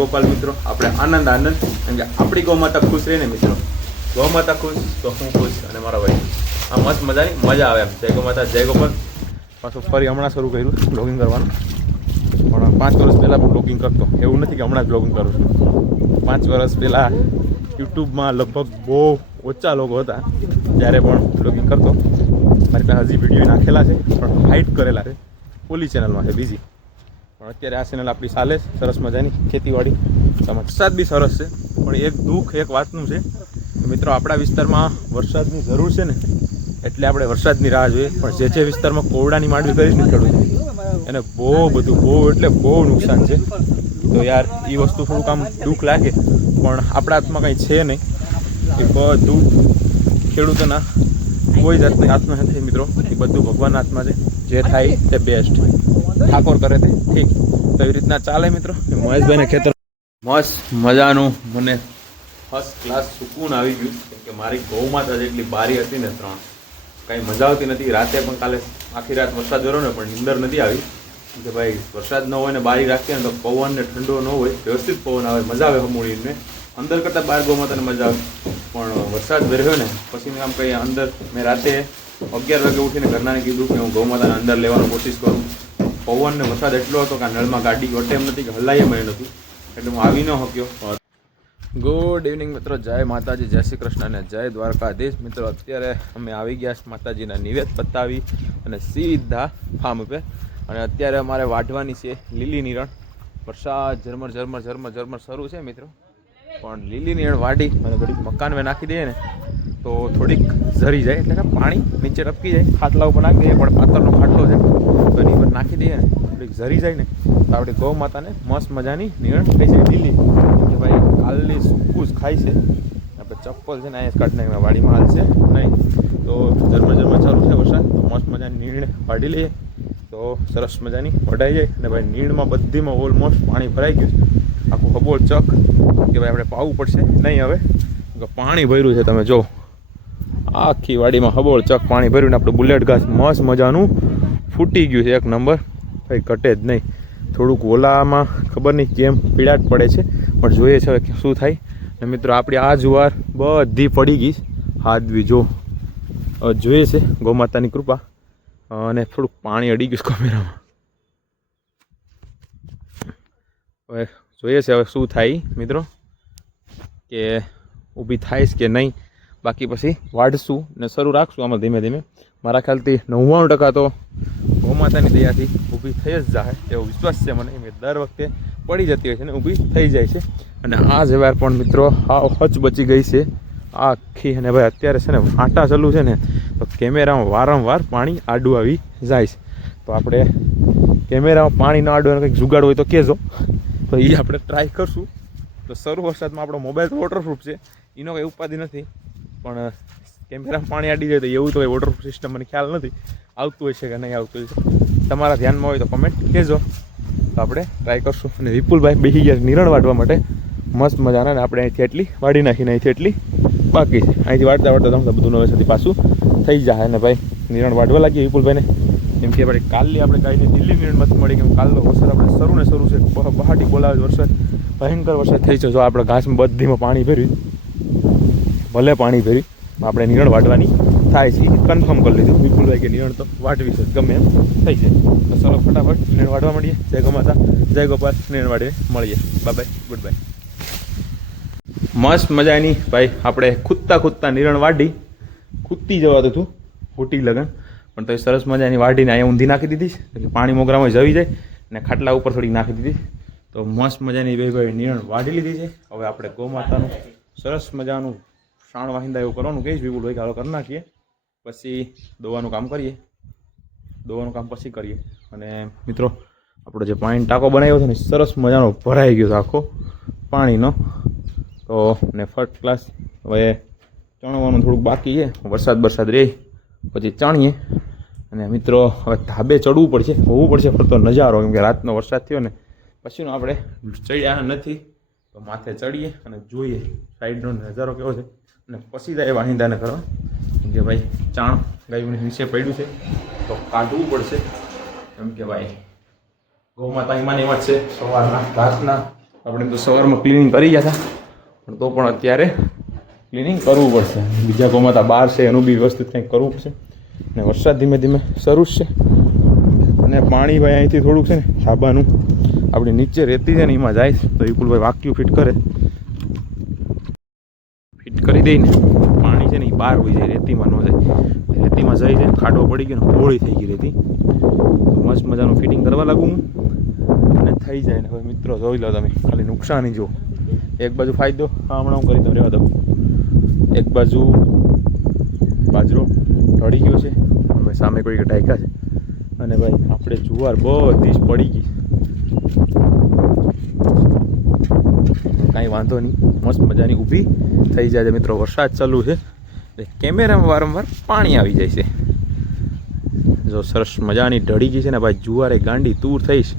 ગોપાલ મિત્રો આપણે આનંદ કેમ કે આપણી ગૌ માતા ખુશ રહે ને મિત્રો, ગૌ માતા ખુશ તો હું ખુશ અને મારા ભાઈ આ મસ્ત મજાની મજા આવે એમ. જય ગૌ માતા જય ગોપાલ. પાછું ફરી હમણાં શરૂ કર્યું બ્લોગિંગ કરવાનું, પણ 5 વર્ષ પહેલાં હું બ્લોગિંગ કરતો. એવું નથી કે હમણાં જ બ્લોગિંગ કરું છું. 5 વર્ષ પહેલાં યુટ્યુબમાં લગભગ બહુ ઓછા લોકો હતા ત્યારે પણ બ્લોગિંગ કરતો. મારી પાસે હજી વિડીયો નાખેલા છે પણ હાઇડ કરેલા છે, ઓલી ચેનલમાં છે બીજી. પણ અત્યારે આ ચેનલ આપણી ચાલે સરસ મજાની ખેતીવાડી. વરસાદ બી સરસ છે, પણ એક દુઃખ એક વાતનું છે કે મિત્રો આપણા વિસ્તારમાં વરસાદની જરૂર છે ને એટલે આપણે વરસાદની રાહ જોઈએ, પણ જે વિસ્તારમાં કોવડાની માંડવી કરી ને ખેડૂત એને બહુ એટલે બહુ નુકસાન છે. તો યાર એ વસ્તુ થોડુંક આમ દુઃખ લાગે, પણ આપણા હાથમાં કંઈ છે નહીં. એ બધું ખેડૂતોના કોઈ જાતની હાથમાં નથી મિત્રો, એ બધું ભગવાનના હાથમાં છે. જે થાય તે બેસ્ટ, ઠાકોર કરે તે ઠીક. તો એવી રીતના ચાલે મિત્રો. મહેશભાઈને ખેતર મસ્ત મજાનું મને ફર્સ્ટ ક્લાસ સુકૂન આવી ગયું, કેમ કે મારી ગૌ માતા જેટલી બારી હતી ને 3, કાંઈ મજા આવતી નથી. રાતે પણ કાલે આખી રાત વરસાદ રહ્યો ને પણ નીંદર નથી આવી કે ભાઈ વરસાદ ન હોય ને બારી રાખીએ ને તો પવન ને ઠંડો ન હોય, વ્યવસ્થિત પવન આવે, મજા આવે હમૂળીને. અંદર કરતાં બહાર ગૌ માતાને મજા આવે, પણ વરસાદ વર્યો ને પછી મેં આમ કંઈ અંદર મેં રાતે 11 વાગે ઉઠીને ઘરનાને કીધું કે હું ગૌ માતાને અંદર લેવાની કોશિશ કરું. પવન ને વરસાદ એટલો હતો કે નળમાં ગાડી વટે એમ નથી કે હલાઈએ મળે નહોતું, એટલે હું આવી ન શક્યો. ગુડ ઇવનિંગ મિત્રો, જય માતાજી, જય શ્રી કૃષ્ણ અને જય દ્વારકાધીશ. મિત્રો અત્યારે અમે આવી ગયા માતાજીના નિવેદ પતાવી અને સીધા ફાર્મ ઉપર. અને અત્યારે અમારે વાઢવાની છે લીલી નિરણ. વરસાદ ઝરમર ઝરમર ઝરમર ઝરમર શરૂ છે મિત્રો, પણ લીલી નિરણ વાઢી અને થોડીક મકાનમાં નાખી દઈએ ને તો થોડીક ઝરી જાય, એટલે કે પાણી નીચે ટપકી જાય. ખાટલા ઉપર નાખી દઈએ, પણ પાતળનો ખાટલો છે તો એની ઉપર નાખી દઈએ ને થોડીક ઝરી જાય ને તો આપણી ગૌ માતાને મસ્ત મજાની નિરણ થઈ જાય લીલી. કે ભાઈ કાલની સૂકું જ ખાય છે. આપણે ચપ્પલ છે ને અહીંયા કાઢી નાખીને વાડીમાં હાલશે નહીં. તો ઝરમર ઝરમર ચાલુ છે વરસાદ, તો મસ્ત મજાની નીણ વાઢી લઈએ તો સરસ મજાની વઢાઈ જાય. અને ભાઈ નીણમાં બધીમાં ઓલમોસ્ટ પાણી ભરાઈ ગયું, આખું હબોળ ચક કે ભાઈ આપણે પાવું પડશે નહીં હવે, પાણી ભર્યું છે. તમે જો આખી વાડીમાં હબોળ ચક પાણી ભર્યું ને આપણું બુલેટ ઘાસ મસ્ત મજાનું ફૂટી ગયું છે એક નંબર. ભાઈ ઘટે જ નહીં. થોડુંક ઓલામાં ખબર નહીં કેમ પીડાટ પડે છે, પણ જોઈએ છે હવે શું થાય. ને મિત્રો આપણી આ જુવાર બધી પડી ગઈ હાથવી જો, જોઈએ છે ગૌ માતાની કૃપા. અને થોડુંક પાણી અડી ગયું કેમેરામાં. હવે જોઈએ છે હવે શું થાય મિત્રો, કે ઊભી થાય કે નહીં. બાકી પછી વાઢશું ને શરૂ રાખશું આમાં ધીમે ધીમે. મારા ખ્યાલથી 99% તો ગૌ માતાની દયાથી ઊભી થઈ જ જાય એવો વિશ્વાસ છે મને. મેં દર વખતે પડી જતી હોય છે ને ઊભી થઈ જાય છે. અને આ જવાર પણ મિત્રો આ હચ બચી ગઈ છે આખી. અને ભાઈ અત્યારે છે ને આટા ચાલુ છે ને તો કેમેરામાં વારંવાર પાણી આડું આવી જાય છે. તો આપણે કેમેરામાં પાણી ન આડું કંઈક જુગાડ હોય તો કહેજો, તો એ આપણે ટ્રાય કરશું. તો શરૂ વરસાદમાં આપણો મોબાઈલ તો વોટરપ્રૂફ છે, એનો કંઈ ઉપાધિ નથી, પણ કેમેરામાં પાણી આડી જાય તો એવું તો કંઈ વોટરપ્રૂફ સિસ્ટમ મને ખ્યાલ નથી આવતું હોય છે કે નહીં આવતું હોય છે. તમારા ધ્યાનમાં હોય તો કમેન્ટ કહેજો, તો આપણે ટ્રાય કરશું. અને વિપુલભાઈ બેસી ગયા નિરણ વાઢવા માટે મસ્ત મજાના. ને આપણે અહીંથી એટલી વાઢી નાખીને અહીંથી એટલી બાકી છે. અહીંથી વાળતા વાળતા તમને બધું નવેસરથી પાછું થઈ જાય. અને ભાઈ નિરણ વાઢવા લાગીએ વિપુલભાઈને, કેમ કે ભાઈ કાલની આપણે ગાયની દિલ્હી નિરણ નથી મળી, કેમ કાલનો વરસાદ આપણે શરૂ છે. બહાટી બોલાવે વરસાદ, ભયંકર વરસાદ થઈ છે. જો આપણે ઘાસમાં બધીમાં પાણી ભર્યું, ભલે પાણી ભર્યું, આપણે નિરણ વાઢવાની થાય છે. કન્ફર્મ કરી લીધું વિપુલભાઈ કે નિરણ તો વાઢવી છે ગમે એમ થઈ જાય. તો ચલો ફટાફટ નિરણ વાઢવા મળીએ. જય ગૌ માતા જય ગોપાલ. નિરણ વાઢીને મળીએ. Bye good bye. મસ્ત મજાની ભાઈ આપણે ખૂદતા નિરણ વાઢી, ખૂદતી જવાતું હતું ફૂટી લગન, પણ તો એ સરસ મજાની વાઢીને અહીંયા ઊંધી નાખી દીધી, એટલે પાણી મોગરામાં જવી જાય. અને ખાટલા ઉપર થોડીક નાખી દીધી, તો મસ્ત મજાની ભાઈ નિરણ વાઢી લીધી છે. હવે આપણે ગૌ માતાનું સરસ મજાનું શાણ વાહિંદા એવું કરવાનું કહીશ વિપુલભાઈ, હાલો કરી નાખીએ, પછી દવાનું કામ કરીએ. દવાનું કામ પછી કરીએ. અને મિત્રો આપણો જે પાણી ટાંકો બનાવ્યો છે ને સરસ મજાનો ભરાઈ ગયો છે આખો પાણીનો. તો ને ફર્સ્ટ ક્લાસ. હવે ચણવાનું થોડુંક બાકી છે, વરસાદ રહે પછી ચણીએ. અને મિત્રો હવે ધાબે ચડવું પડશે, હોવું પડશે ફરતો નજારો, કેમ કે રાતનો વરસાદ થયો ને પછીનો આપણે ચડ્યા નથી, તો માથે ચડીએ અને જોઈએ સાઈડનો નજારો કેવો છે. અને પછી જાય વાહિંદાને કરવા, કેમ કે ભાઈ ચાણ ગાયું નીચે પડ્યું છે તો કાઢવું પડશે. કેમ કે ભાઈ ગૌ માતા એમાં એમાં જ છે, સવારના ઘાસના આપણે તો સવારમાં ક્લિનિંગ કરી ગયા હતા પણ તો પણ અત્યારે ક્લિનિંગ કરવું પડશે. બીજા ગૌમાતા બહાર છે એનું બી વ્યવસ્થિત કંઈક કરવું પડશે. ને વરસાદ ધીમે ધીમે શરૂ છે અને પાણી ભાઈ અહીંથી થોડુંક છે ને ધાબાનું આપણી નીચે રેતી છે ને એમાં જાય તો વિપુલભાઈ વાક્યું ફિટ કરી દઈને પાણી છે ને એ બહાર હોઈ જાય, રેતીમાં ન જાય. રેતીમાં જઈ જાય ખાડો પડી ગયો ને હોળી થઈ ગઈ રેતી. તો મસ્ત મજાનું ફિટિંગ કરવા લાગું હું અને થઈ જાય ને. હવે મિત્રો જોઈ લો તમે, ખાલી નુકસાની જો. એક બાજુ ફાયદો હમણાં હું કરી દઉં, રહેવા દઉં. એક બાજુ બાજરો ઢળી ગયો છે, હવે સામે કોઈ ટાઈકા છે અને ભાઈ આપણે જુવાર બધી જ પડી ગઈ. કાંઈ વાંધો નહીં, મસ્ત મજાની ઊભી થઈ જાય છે મિત્રો. વરસાદ ચાલુ છે એટલે કેમેરામાં વારંવાર પાણી આવી જાય છે. જો સરસ મજાની ઢળી ગઈ છે ને ભાઈ, જુવારે ગાંડી તૂર થઈશ.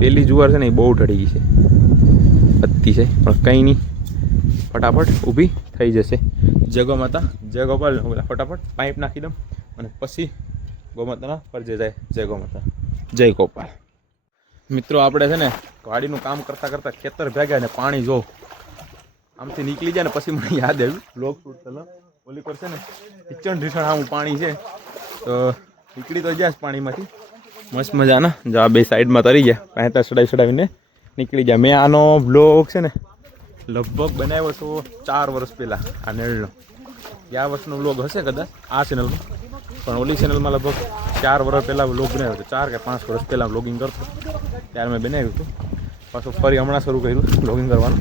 પેલી જુવાર છે ને એ બહુ ઢળી ગઈ છે, અતિ છે પણ કંઈ નહીં, ફટાફટ ઊભી થઈ જશે. જય ગૌ માતા, જય ગોપાલ. ફટાફટ પાઇપ નાખી દઉં અને પછી ગૌમાતાના ફરજે જાય જય ગૌ માતા, જય ગોપાલ. મિત્રો આપણે છે ને ગાડીનું કામ કરતાં કરતાં ખેતર ભેગ્યા ને પાણી જો આમથી નીકળી જાય ને પછી મને યાદ આવ્યું બ્લોગ શૂટ થયેલો ઓલી પર છે ને ઢીચણ આવું પાણી છે તો નીકળી તો જાય પાણીમાંથી મસ્ત મજાના. જો આ બે સાઈડમાં તરી ગયા, પહેતા ચડાવીને નીકળી ગયા. મેં આનો બ્લોગ છે ને લગભગ બનાવ્યો હતો 4 વર્ષ પહેલાં આ નેળનો. ગયા વર્ષનો બ્લોગ હશે કદાચ આ ચેનલમાં, પણ ઓલી ચેનલમાં લગભગ 4 વર્ષ પહેલાં બ્લોગ બનાવ્યો હતો. 4 કે 5 વર્ષ પહેલાં બ્લોગિંગ કરતો ત્યારે મેં બનાવ્યું હતું. પાછું ફરી હમણાં શરૂ કર્યું બ્લોગિંગ કરવાનું,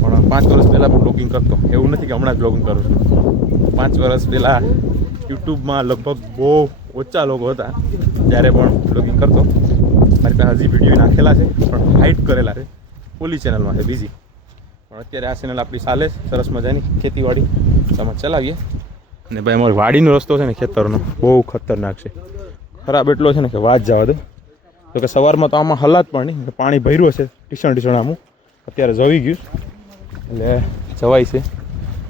પણ 5 વર્ષ પહેલાં બ્લોગિંગ કરતો. એવું નથી કે હમણાં જ બ્લોગિંગ કરું છું. 5 વર્ષ પહેલાં યુટ્યુબમાં લગભગ બહુ ઓછા લોકો હતા ત્યારે પણ બ્લોગિંગ કરતો. મારી પાસે હજી વિડીયો નાખેલા છે પણ હાઇડ કરેલા છે, ઓલી ચેનલમાં છે બીજી. પણ અત્યારે આ ચેનલ આપણી ચાલે સરસ મજાની ખેતીવાડી તમે ચલાવીએ. અને ભાઈ અમારી વાડીનો રસ્તો છે ને ખેતરનો બહુ ખતરનાક છે, ખરાબ એટલો છે ને કે વાત જવા દો. તો કે સવારમાં તો આમાં હલાત પણ નહીં, પાણી ભર્યું હશે ટીસણ આમું, અત્યારે જવી ગયું એટલે જવાય છે.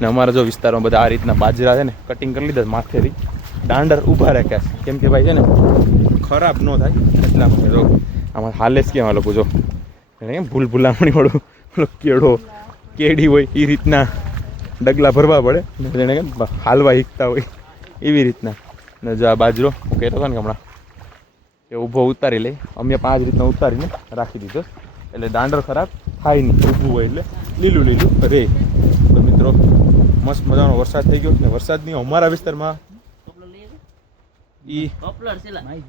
ને અમારા જો વિસ્તારમાં બધા આ રીતના બાજરા છે ને કટિંગ કરી લીધા માથેથી, દાંડર ઊભા રાખ્યા છે કેમ કે ભાઈ છે ને ખરાબ ન થાય એટલા માટે. જો આમાં હાલે જ કેમ આ લોકો જો એને કેમ ભૂલામણી વાળું કેળો કેડી હોય એ રીતના ડગલા ભરવા પડે ને એને કેમ હાલવા શીખતા હોય એવી રીતના. ને જો આ બાજરો હું કહેતો હતો ને કે હમણાં એ ઊભો ઉતારી લે, અમે 5 રીતના ઉતારીને રાખી દીધો એટલે દાંડર ખરાબ થાય નહીં, ઊભું હોય એટલે લીલું રે. તો મિત્રો મસ્ત મજાનો વરસાદ થઈ ગયો ને વરસાદની અમારા વિસ્તારમાં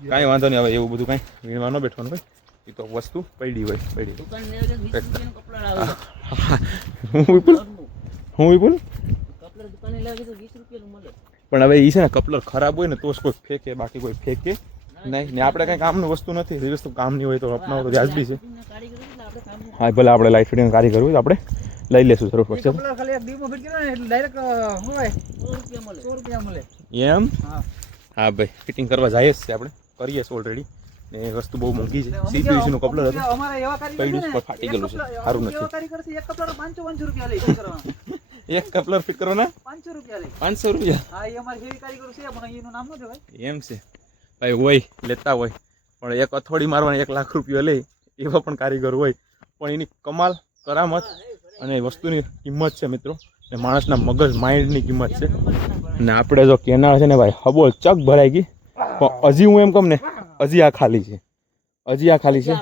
કાંઈ વાંધો નહીં. હવે એવું બધું કાંઈ વીણવા ન બેઠવાનું ભાઈ, એ તો વસ્તુ પડી હોય હું વિપુલ પણ હવે એ છે ને કપલર ખરાબ હોય ને તો જ કોઈ ફેંકે, બાકી કોઈ ફેંકે નહીં. ને આપણે કંઈ કામની વસ્તુ નથી, જે વસ્તુ કામની હોય તો અપનાવો તો વ્યાજબી છે. હા ભલે આપણે લાઈટ ફિટિંગ કારી કરવું આપણે લઈ લેશું જરૂર પડશે એમ. હા ભાઈ ફિટિંગ કરવા જઈએ જ છે, આપણે કરીએ છીએ ઓલરેડી. ને એ વસ્તુ બહુ મોંઘી છે. સીપીયુસી નું કપલર હતું પડ્યું પર ફાટી ગયેલું છે, સારું નથી. એક કપલર ફિટ કરવાના 500 રૂપિયા એમ છે ભાઈ. હોય લેતા હોય પણ એક અથોડી મારવાના 1 લાખ રૂપિયા લે એવા પણ કારીગર હોય, પણ એની કમાલ કરામત અને વસ્તુની કિંમત છે મિત્રો. ને માણસના મગજ માઇન્ડની કિંમત છે. અને આપણે જો કેનાળ છે ને ભાઈ હબોળ ચક ભરાઈ ગઈ, પણ હજી હું એમ કહું ને હજી આ ખાલી છે, હજી ભરાઈ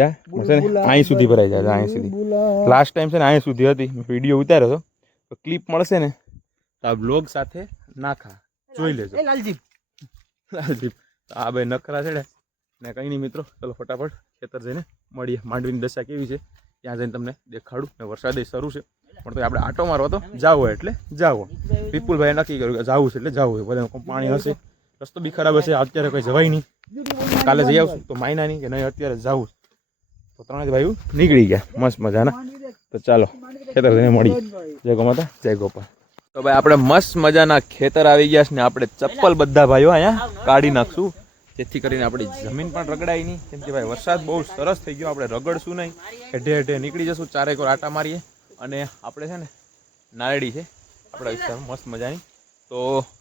જાય અહીં સુધી ભરાઈ જાય, અહીં સુધી. લાસ્ટ ટાઈમ છે ને અહીં સુધી હતી, વિડીયો ઉતાર્યો હતો. તો ક્લિપ મળશે ને તો આ બ્લોગ સાથે નાખા જોઈ લેજો. લાલજી આ ભાઈ નખરા છે ને કંઈ નહીં મિત્રો, ચલો ફટાફટ ખેતર જઈને મળીએ. માંડવીની દશા કેવી છે ત્યાં જઈને તમને દેખાડું. ને વરસાદ શરૂ છે પણ તો આપણે આટો મારવા તો જાવ હોય એટલે જાવો. વિપુલભાઈ નક્કી કર્યું કે જવું છે એટલે જવું હોય, બધા પાણી હશે, રસ્તો બી ખરાબ હશે, અત્યારે કંઈ જવાય નહીં. કાલે જઈ આવશું તો માયના નહીં કે નહીં અત્યારે જવું. તો 3 ભાઈઓ નીકળી ગયા મસ્ત મજાના. તો ચાલો ખેતર જઈને મળીએ. જય ગૌ માતા, જય ગોપાલ. તો ભાઈ આપણે મસ્ત મજાના ખેતર આવી ગયા છે ને આપણે ચપ્પલ બધા ભાઈઓ અહીંયા કાઢી નાખશું જેથી કરીને આપણી જમીન પણ રગડાય નહીં. કેમ કે ભાઈ વરસાદ બહુ સરસ થઈ ગયો, આપણે રગડશું નહીં, હેઠે નીકળી જશું, 4 એક આટા મારીએ. અને આપણે છે ને નારળી છે આપણા વિસ્તારમાં મસ્ત મજાની, તો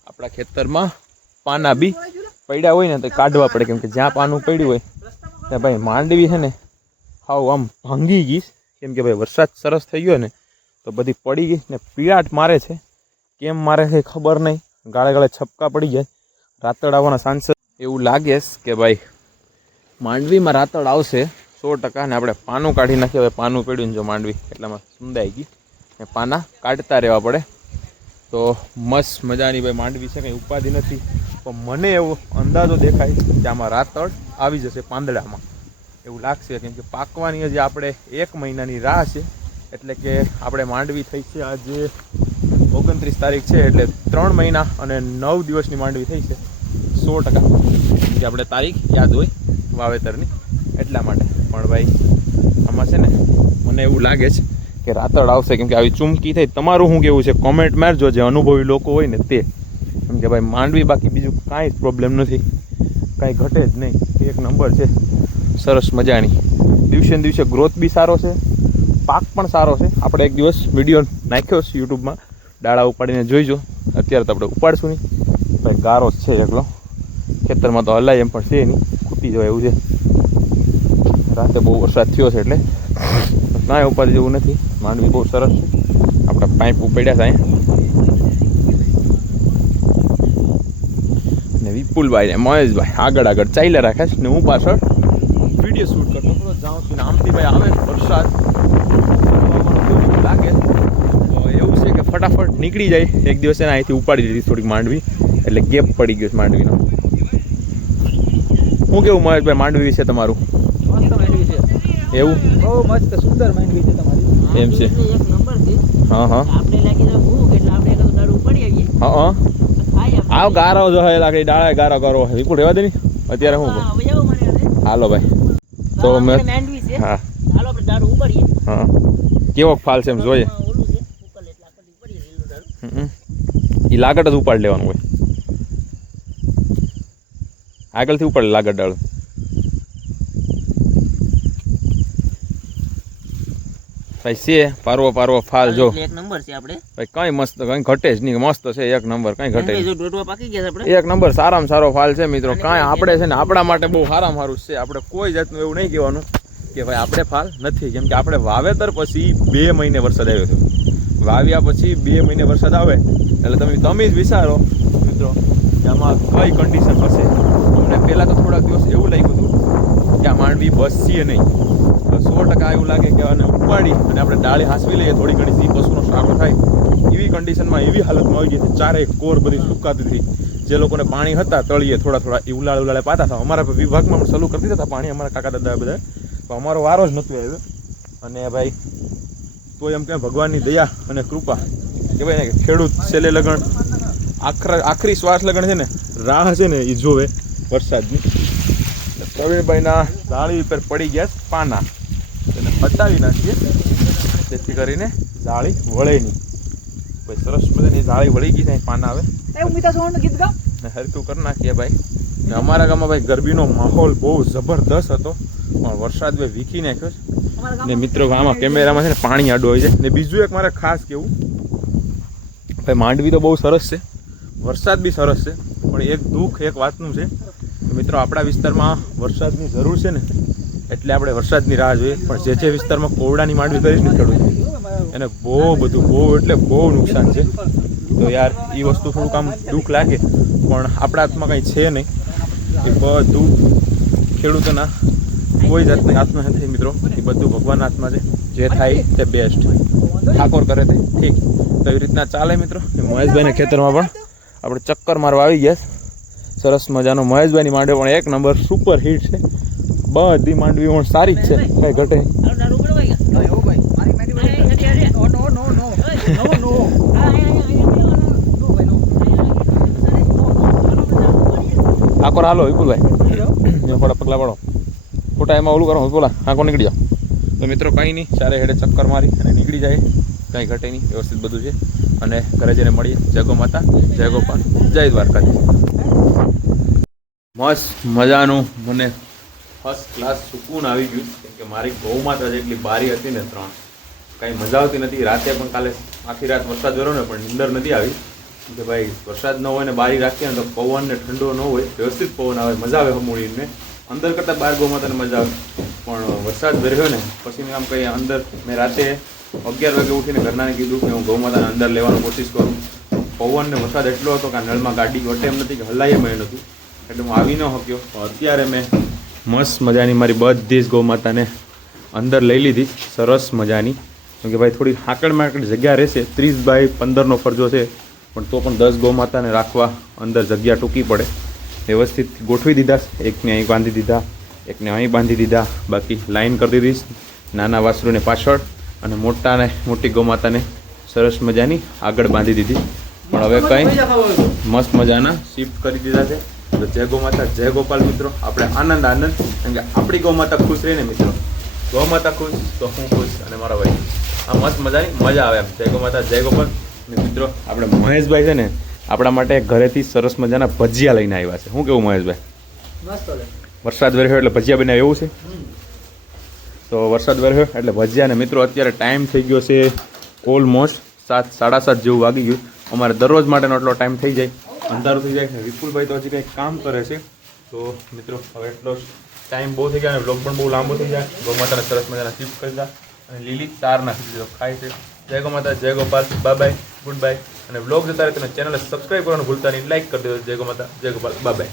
આપણા ખેતરમાં પાના બી પડ્યા હોય ને તો કાઢવા પડે, કેમ કે જ્યાં પાનું પડ્યું હોય ને ભાઈ માંડવી છે ને હાવ આમ ભાંગી ગઈ, કેમ કે ભાઈ વરસાદ સરસ થઈ ગયો ને તો બધી પડી ગઈ ને પીળાટ મારે છે. કેમ મારે છે ખબર નહીં, ગાળે ગાળે છપકા પડી જાય. રાતડ આવવાના ચાન્સ એવું લાગે કે ભાઈ માંડવીમાં રાતડ આવશે 100%. ને આપણે પાનું કાઢી નાખીએ. હવે પાનું પડ્યું ને જો માંડવી એટલામાં સુંદાઈ ગઈ ને પાના કાઢતા રહેવા પડે. તો મસ્ત મજાની ભાઈ માંડવી છે, કંઈ ઉપાધિ નથી. પણ મને એવો અંદાજો દેખાય કે આમાં રાતડ આવી જશે પાંદડામાં એવું લાગશે, કેમ કે પાકવાની હજી આપણે 1 મહિનાની રાહ છે. એટલે કે આપણે માંડવી થઈ છે આજે 29 તારીખ છે, એટલે 3 મહિના અને 9 દિવસની માંડવી થઈ છે 100%. કે આપણે તારીખ યાદ હોય વાવેતરની એટલા માટે. પણ ભાઈ આમાં છે ને મને એવું લાગે છે કે રાતડ આવશે, કેમ કે આવી ચૂમકી થઈ. તમારું શું કેવું છે કોમેન્ટ મારજો, જે અનુભવી લોકો હોય ને તે. કેમ કે ભાઈ માંડવી બાકી બીજું કાંઈ જ પ્રોબ્લેમ નથી, કાંઈ ઘટે જ નહીં, 1 નંબર છે સરસ મજાની. દિવસે ને દિવસે ગ્રોથ બી સારો છે, પાક પણ સારો છે. આપણે એક દિવસ વિડીયો નાખ્યો છે યુટ્યુબમાં, ડાળા ઉપાડીને જોઈજો. અત્યારે તો આપણે ઉપાડશું નહીં, ભાઈ ગારો જ છે એકલો, ખેતરમાં તો હલાય એમ પણ છે નહીં, ખૂટી જવાય એવું છે. રાતે બહુ વરસાદ થયો છે એટલે કાંઈ ઉપાડી જેવું નથી. માંડવી બહુ સરસ છે. આપણા પાઇપ ઉપાડ્યા છે ને વિપુલભાઈ ને મહેશભાઈ આગળ આગળ ચાલ્યા રાખે છે ને હું પાછળ વિડીયો શૂટ કરતો જાઉં છું. ને આમથી ભાઈ આવે વરસાદ લાગે તો એવું છે કે ફટાફટ નીકળી જાય. એક દિવસ એને અહીંથી ઉપાડી દીધી થોડીક માંડવી, એટલે ગેપ પડી ગયો છે માંડવીનો. શું કેવું મહેશભાઈ માંડવી વિશે તમારું? એવું બહુ મસ્ત સુંદર માંડવી છે તમારી. એમ છે? એક નંબર છે. હા હા આપણે લાગી જાય ભૂખ એટલે આપણે એક દાડું પડી આવીએ. હા હા આવ ગારો જો હે લાગે ડાળા ગારો કરો વિપુલ રહેવા દે ને અત્યારે હું હવે આવો મારે હાલે. હાલો ભાઈ તો મેં માંડવી છે. હા હાલો આપણે દાડું ઉપાડીએ. હા કેવો ફાલ છે એમ જોઈએ. ઓલું છે ઉપર એટલે આપણે ઉપાડીએ લીલું દાડું. એ લાગટ જ ઉપાડ લેવાનું હોય, આગળથી ઉપાડ લાગટ ડાળું. ભાઈ છે પારવો પારવો ફાલ જો એક નંબર છે આપણે. ભાઈ કઈ મસ્ત કઈ ઘટે જ નહીં, મસ્ત છે એક નંબર, કઈ ઘટે જો નહીં. ડોડવા પાકી ગયા છે આપણે. એક નંબર સારામાં સારો ફાલ છે મિત્રો. કાંઈ આપણે છે ને આપણા માટે બહુ સારામાં સારું છે. આપણે કોઈ જાતનું એવું નહીં કહેવાનું કે ભાઈ આપણે ફાલ નથી, કેમ કે આપણે વાવેતર પછી 2 મહિને વરસાદ આવ્યો છે. વાવ્યા પછી 2 મહિને વરસાદ આવે એટલે તમે જ વિચારો મિત્રો કે આમાં કઈ કન્ડિશન હશે. અમને પહેલાં તો થોડાક દિવસ એવું લાગ્યું હતું કે આ માંડવી બસશે નહીં, 100% એવું લાગે કે આને ઉપાડી અને આપણે ડાળી હાંસવી લઈએ થોડી ઘણી સી પશુનો સારો થાય એવી કન્ડિશનમાં એવી હાલતમાં આવી ગઈ હતી. ચારે કોર બધી સુકાતી હતી. જે લોકોને પાણી હતા તળીએ થોડા એ ઉલાળે પાતા હતા. અમારા વિભાગમાં પણ ચાલુ કરી દીધા હતા પાણી, અમારા કાકા દાદા બધા, તો અમારો વારો જ નહોતો આવ્યો. અને ભાઈ તો એમ કે ભગવાનની દયા અને કૃપા કહેવાય ને કે ખેડૂત છેલ્લે લગણ આખરી શ્વાસ લગણ છે ને રાહ છે ને એ જોવે વરસાદની. પ્રવીણભાઈના જાળી પર પડી ગયા પાના, એને હટાવી નાખીએ જેથી કરીને જાળી વળે નહીં. ભાઈ સરસ મજાની જાળી વળી ગઈ છે, પાના આવે ને હરકું કરી નાખીએ ભાઈ. ને અમારા ગામમાં ભાઈ ગરબીનો માહોલ બહુ જબરદસ્ત હતો, પણ વરસાદ ભાઈ વીખી નાખ્યો છે. ને મિત્રો આમાં કેમેરામાં છે ને પાણી આડું હોય છે. ને બીજું એક મારે ખાસ કેવું ભાઈ, માંડવી તો બહુ સરસ છે, વરસાદ બી સરસ છે, પણ એક દુઃખ એક વાતનું છે મિત્રો, આપણા વિસ્તારમાં વરસાદની જરૂર છે ને એટલે આપણે વરસાદની રાહ જોઈએ. પણ જે વિસ્તારમાં કોવડાની માંડવી કરીશ ને ખેડૂત એને બહુ એટલે બહુ નુકસાન છે. તો યાર એ વસ્તુ થોડુંક આમ દુઃખ લાગે, પણ આપણા હાથમાં કંઈ છે નહીં. એ બધું ખેડૂતોના કોઈ જાતની હાથમાં નથી મિત્રો, એ બધું ભગવાનના હાથમાં છે. જે થાય તે બેસ્ટ, ઠાકોર કરે તે ઠીક. તો એવી રીતના ચાલે મિત્રો. મહેશભાઈને ખેતરમાં પણ આપણે ચક્કર મારવા આવી ગયા. સરસ મજાનો મહેશભાઈની માંડવી પણ એક નંબર સુપર હિટ છે. બધી માંડવી પણ સારી જ છે, કઈ ઘટે. આકોર હાલો વિપુલભાઈ થોડા પગલા પડો ખોટા એમાં ઓલું કરો બોલા આંકો નીકળી જાઓ. તો મિત્રો કંઈ નહીં, ચારે હેડે ચક્કર મારી અને નીકળી જાય, કંઈ ઘટે નહીં, વ્યવસ્થિત બધું છે. અને ઘરે જઈને મળીએ. જય ગો માતા, જય ગોપાલ, જય દ્વારકાધીશ. મસ્ત મજાનું મને ફર્સ્ટ ક્લાસ સુકૂન આવી ગયું, કેમ કે મારી ગૌ માતા જેટલી બારી હતી ને 3, કાંઈ મજા આવતી નથી. રાતે પણ કાલે આખી રાત વરસાદ રહ્યો ને પણ નીંદર નથી આવી, કે ભાઈ વરસાદ ન હોય ને બારી રાખીએ ને તો પવન ને ઠંડો ન હોય, વ્યવસ્થિત પવન આવે, મજા આવે હમૂળીને. અંદર કરતાં બહાર ગૌ માતાને મજા આવે, પણ વરસાદ વર્યો ને પછી મેં આમ કહી અંદર મેં રાતે 11 વાગે ઉઠીને ઘરનાને કીધું કે હું ગૌ માતાને અંદર લેવાની કોશિશ કરું. પવન ને વરસાદ એટલો હતો કે આ નળમાં ગાડી વટે એમ નથી કે હલાઈએ મળ્યું નહોતું, એટલે હું આવી ન શક્યો. પણ અત્યારે મેં મસ્ત મજાની મારી બધી જ ગૌ માતાને અંદર લઈ લીધી, સરસ મજાની. કેમ કે ભાઈ થોડી હાકડ જગ્યા રહેશે, 30 બાય 15નો ફરજો છે, પણ તો પણ 10 ગૌ માતાને રાખવા અંદર જગ્યા ટૂંકી પડે. વ્યવસ્થિત ગોઠવી દીધા, એકને અહીં બાંધી દીધા, એકને અહીં બાંધી દીધા, બાકી લાઈન કરી દીધી નાના વાસરુને પાછળ અને મોટી ગૌ માતાને સરસ મજાની આગળ બાંધી દીધી. પણ હવે કંઈ મસ્ત મજાના શિફ્ટ કરી દીધા છે. તો જય ગૌ માતા, જય ગોપાલ મિત્રો. આપણે આનંદ કેમ કે આપણી ગૌ માતા ખુશ રહે ને મિત્રો. ગૌ માતા ખુશ તો હું ખુશ અને મારા ભાઈ. આ મસ્ત મજાની મજા આવે એમ. જય ગૌ માતા, જય ગોપાલ. અને મિત્રો આપણે મહેશભાઈ છે ને આપણા માટે ઘરેથી સરસ મજાના ભજીયા લઈને આવ્યા છે. શું કેવું મહેશભાઈ? મસ્ત લે. વરસાદ વર્યો એટલે ભજીયા બનાવ્યા એવું છે. તો વરસાદ વર્યો એટલે ભજીયા. ને મિત્રો અત્યારે ટાઈમ થઈ ગયો છે ઓલમોસ્ટ 7, 7:30 જેવું વાગી ગયું. અમારે દરરોજ માટેનો એટલો ટાઈમ થઈ જાય, અંધારું થઈ જાય. વિપુલભાઈ તો હજી કંઈક કામ કરે છે. તો મિત્રો હવે એટલો ટાઈમ બહુ થઈ ગયા અને વ્લોગ પણ બહુ લાંબો થઈ જાય. ગૌ માતાને સરસ મજાના શિફ્ટ કરી દીધા અને લીલી ચાર નાખી દીધો, ખાય છે. જય ગૌ માતા, જય Gopal, bye bye, good bye. અને વ્લોગ જતા રહે તમે ચેનલને સબસ્ક્રાઈબ કરવાનું ભૂલતા નહીં, લાઈક કરી દેજો. જય ગૌ માતા, જય ગોપાલ, બાય બાય.